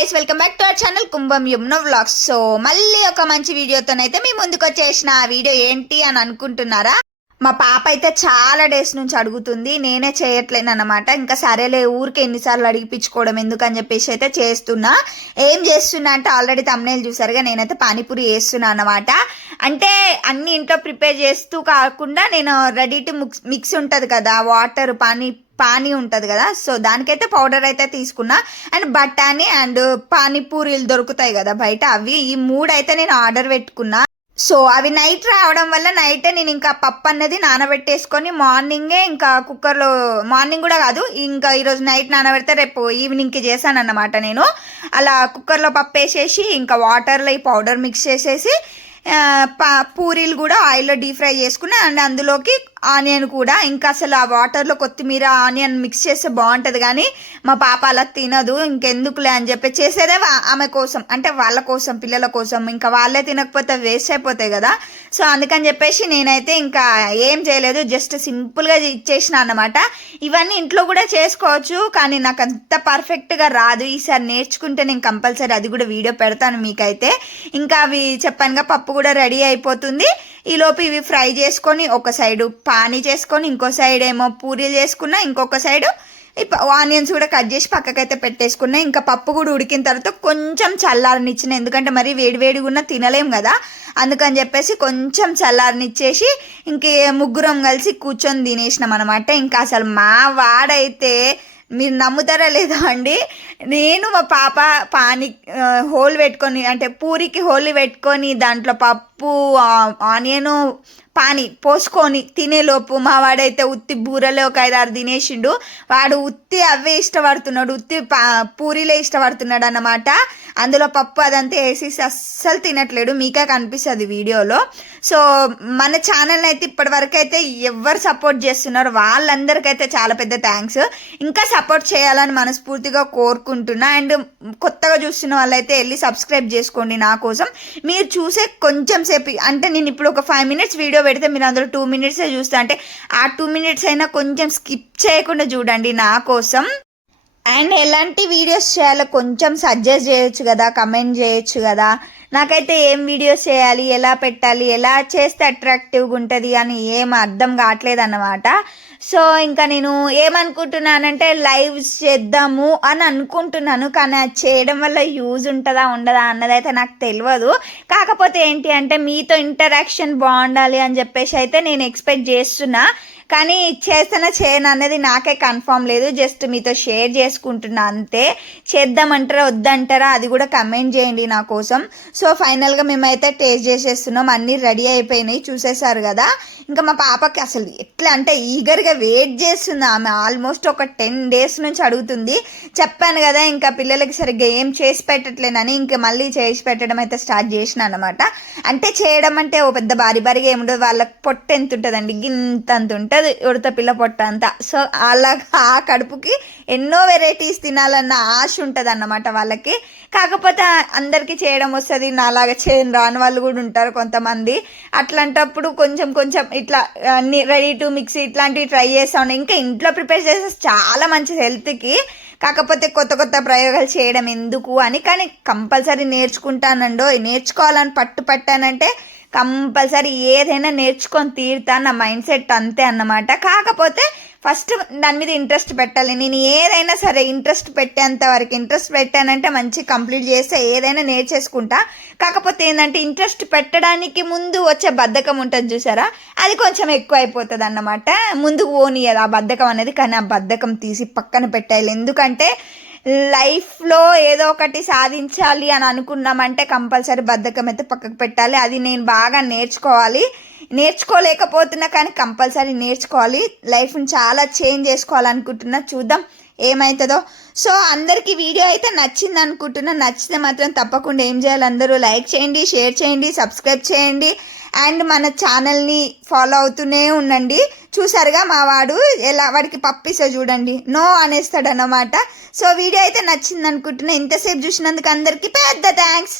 Guys, welcome back to our channel Kumbham Yamuna vlogs. So మళ్ళీ ఒక మంచి వీడియోతోనైతే మీ ముందుకు వచ్చేసిన. ఆ వీడియో ఏంటి అని అనుకుంటున్నారా? మా పాప అయితే చాలా డేస్ నుంచి అడుగుతుంది, నేనే చేయట్లేను అనమాట. ఇంకా సరేలే, ఊరికి ఎన్నిసార్లు అడిగిపించుకోవడం ఎందుకని చెప్పేసి అయితే చేస్తున్నా. ఏం చేస్తున్నా అంటే ఆల్రెడీ తమ్నేల్ చూసారుగా, నేనైతే పానీపూరి చేస్తున్నా అనమాట. అంటే అన్ని ఇంట్లో ప్రిపేర్ చేస్తూ కాకుండా నేను రెడీ టు మిక్స్ ఉంటుంది కదా, వాటర్ పానీ ఉంటుంది కదా, సో దానికైతే పౌడర్ అయితే తీసుకున్నా. అండ్ బఠానీ అండ్ పానీపూరీలు దొరుకుతాయి కదా బయట, అవి ఈ 3 అయితే నేను ఆర్డర్ పెట్టుకున్నా. సో అవి నైట్ రావడం వల్ల నైటే నేను ఇంకా పప్పు అన్నది నానబెట్టేసుకొని మార్నింగే ఇంకా కుక్కర్లో, మార్నింగ్ కూడా కాదు, ఇంకా ఈరోజు నైట్ నానబెడితే రేపు ఈవినింగ్కి చేశాను అన్నమాట. నేను అలా కుక్కర్లో పప్పు వేసేసి ఇంకా వాటర్లో ఈ పౌడర్ మిక్స్ చేసేసి పూరీలు కూడా ఆయిల్లో డీప్ ఫ్రై చేసుకున్నా. అండ్ అందులోకి ఆనియన్ కూడా, ఇంకా అసలు ఆ వాటర్లో కొత్తిమీర ఆనియన్ మిక్స్ చేస్తే బాగుంటుంది, కానీ మా పాప అలా తినదు. ఇంకెందుకులే అని చెప్పి చేసేదే ఆమె కోసం, అంటే వాళ్ళ కోసం, పిల్లల కోసం. ఇంకా వాళ్ళే తినకపోతే వేస్ట్ అయిపోతాయి కదా. సో అందుకని చెప్పేసి నేనైతే ఇంకా ఏం చేయలేదు, జస్ట్ సింపుల్గా ఇచ్చేసిన అన్నమాట. ఇవన్నీ ఇంట్లో కూడా చేసుకోవచ్చు, కానీ నాకు అంత పర్ఫెక్ట్గా రాదు. ఈసారి నేర్చుకుంటే నేను కంపల్సరీ అది కూడా వీడియో పెడతాను మీకైతే. ఇంకా అవి చెప్పానుగా, పప్పు కూడా రెడీ అయిపోతుంది. ఈలోపు ఇవి ఫ్రై చేసుకొని ఒక సైడు పానీ చేసుకొని, ఇంకో సైడ్ ఏమో పూరీలు చేసుకున్నా, ఇంకొక సైడు ఆనియన్స్ కూడా కట్ చేసి పక్కకైతే పెట్టేసుకున్నా. ఇంకా పప్పు కూడా ఉడికిన తర్వాత కొంచెం చల్లారనిచ్చిన, ఎందుకంటే మరీ వేడివేడిగా ఉన్న తినలేం కదా, అందుకని చెప్పేసి కొంచెం చల్లారనిచ్చేసి ఇంక ముగ్గురం కలిసి కూర్చొని తినేసినాం అనమాట. ఇంకా అసలు మా వాడైతే, మీరు నమ్ముతారా లేదా అండి, నేను మా పాప హోల్ పెట్టుకొని, అంటే పూరికి హోల్ పెట్టుకొని దాంట్లో పప్పు ఆనియను పానీ పోసుకొని తినేలోపు మా వాడైతే ఉత్తి బూరలే ఒక 5-6 తినేసిండు. వాడు ఉత్తి అవే ఇష్టపడుతున్నాడు, ఉత్తి పూరీలే ఇష్టపడుతున్నాడు అన్నమాట. అందులో పప్పు అదంతా వేసేసి అస్సలు తినట్లేడు, మీకే కనిపిస్తుంది వీడియోలో. సో మన ఛానల్ని అయితే ఇప్పటి వరకు అయితే ఎవరు సపోర్ట్ చేస్తున్నారో వాళ్ళందరికైతే చాలా పెద్ద థ్యాంక్స్. ఇంకా సపోర్ట్ చేయాలని మనస్ఫూర్తిగా కోరుకుంటున్నా. అండ్ కొత్తగా చూస్తున్న వాళ్ళైతే వెళ్ళి సబ్స్క్రైబ్ చేసుకోండి నా కోసం. మీరు చూసే కొంచెం సేపు, అంటే నేను ఇప్పుడు ఒక 5 minutes వీడియో పెడితే మీరు అందులో 2 minutes చూస్తా, అంటే ఆ 2 minutes అయినా కొంచెం స్కిప్ చేయకుండా చూడండి నా కోసం. అండ్ ఎలాంటి వీడియోస్ చేయాలో కొంచెం సజెస్ట్ చేయొచ్చు కదా, కమెంట్ చేయొచ్చు కదా. నాకైతే ఏం వీడియోస్ చేయాలి, ఎలా పెట్టాలి, ఎలా చేస్తే అట్రాక్టివ్గా ఉంటుంది అని ఏం అర్థం కావట్లేదు అన్నమాట. సో ఇంకా నేను ఏమనుకుంటున్నానంటే లైవ్స్ చేద్దాము అని అనుకుంటున్నాను, కానీ అది చేయడం వల్ల యూజ్ ఉంటుందా ఉండదా అన్నదైతే నాకు తెలియదు. కాకపోతే ఏంటి అంటే మీతో ఇంటరాక్షన్ బాగుండాలి అని చెప్పేసి అయితే నేను ఎక్స్పెక్ట్ చేస్తున్నా, కానీ చేస్తానా చేయను అనేది నాకే కన్ఫర్మ్ లేదు. జస్ట్ మీతో షేర్ చేసుకుంటున్నా అంతే. చేద్దామంటారా వద్దంటారా అది కూడా కమెంట్ చేయండి నా కోసం. సో ఫైనల్గా మేమైతే టేస్ట్ చేసేస్తున్నాం, అన్నీ రెడీ అయిపోయినాయి, చూసేసారు కదా. ఇంకా మా పాపకి అసలు ఎట్లా అంటే ఈగర్గా వెయిట్ చేస్తుంది ఆమె. ఆల్మోస్ట్ ఒక 10 days నుంచి అడుగుతుంది. చెప్పాను కదా, ఇంకా పిల్లలకి సరిగ్గా ఏం చేసి పెట్టట్లేనని ఇంకా మళ్ళీ చేసి పెట్టడం అయితే స్టార్ట్ చేసిన అనమాట. అంటే చేయడం అంటే ఓ పెద్ద భారీగా ఏముంటుంది, వాళ్ళకి పొట్ట ఎంత ఉంటుందండి, గింత అంత ఉంటుంది ఉడత పిల్ల పొట్ట అంతా. సో అలా ఆ కడుపుకి ఎన్నో వెరైటీస్ తినాలన్న ఆశ ఉంటుంది అన్నమాట వాళ్ళకి. కాకపోతే అందరికీ చేయడం వస్తుంది, నాలాగా చేయని రాని వాళ్ళు కూడా ఉంటారు కొంతమంది. అట్లాంటప్పుడు కొంచెం ఇట్లా రెడీ టు మిక్స్ ఇట్లాంటివి ట్రై చేస్తా ఉన్నాయి. ఇంకా ఇంట్లో ప్రిపేర్ చేస్తే చాలా మంచిది హెల్త్కి. కాకపోతే కొత్త ప్రయోగాలు చేయడం ఎందుకు అని, కానీ కంపల్సరీ నేర్చుకుంటానండో. నేర్చుకోవాలని పట్టానంటే కంపల్సరీ ఏదైనా నేర్చుకొని తీరుతా, నా మైండ్ సెట్ అంతే అన్నమాట. కాకపోతే ఫస్ట్ దాని మీద ఇంట్రెస్ట్ పెట్టాలి. నేను ఏదైనా సరే ఇంట్రెస్ట్ పెట్టేంత వరకు, ఇంట్రెస్ట్ పెట్టానంటే మంచి కంప్లీట్ చేస్తే ఏదైనా నేర్చేసుకుంటా. కాకపోతే ఏంటంటే ఇంట్రెస్ట్ పెట్టడానికి ముందు వచ్చే బద్ధకం ఉంటుంది చూసారా, అది కొంచెం ఎక్కువ అయిపోతుంది అన్నమాట. ముందుకు పోనీయదు ఆ బద్ధకం అనేది, కానీ ఆ బద్ధకం తీసి పక్కన పెట్టాలి. ఎందుకంటే లైఫ్లో ఏదో ఒకటి సాధించాలి అని అనుకున్నామంటే కంపల్సరీ బద్ధకం అయితే పక్కకు పెట్టాలి. అది నేను బాగా నేర్చుకోలేకపోతున్నా, కానీ కంపల్సరీ నేర్చుకోవాలి. లైఫ్ని చాలా చేంజ్ చేసుకోవాలనుకుంటున్నా, చూద్దాం ఏమవుతుందో. సో అందరికీ వీడియో అయితే నచ్చింది అనుకుంటున్నా. నచ్చితే మాత్రం తప్పకుండా ఏం చేయాలి, అందరూ లైక్ చేయండి, షేర్ చేయండి, సబ్స్క్రైబ్ చేయండి. అండ్ మన ఛానల్ని ఫాలో అవుతూనే ఉండండి. చూసారుగా మా వాడు ఎలా, వాడికి పప్పిస్తా చూడండి, నో అనేస్తాడు అన్నమాట. సో వీడియో అయితే నచ్చింది అనుకుంటున్నా. ఇంతసేపు చూసినందుకు అందరికీ పెద్ద థ్యాంక్స్.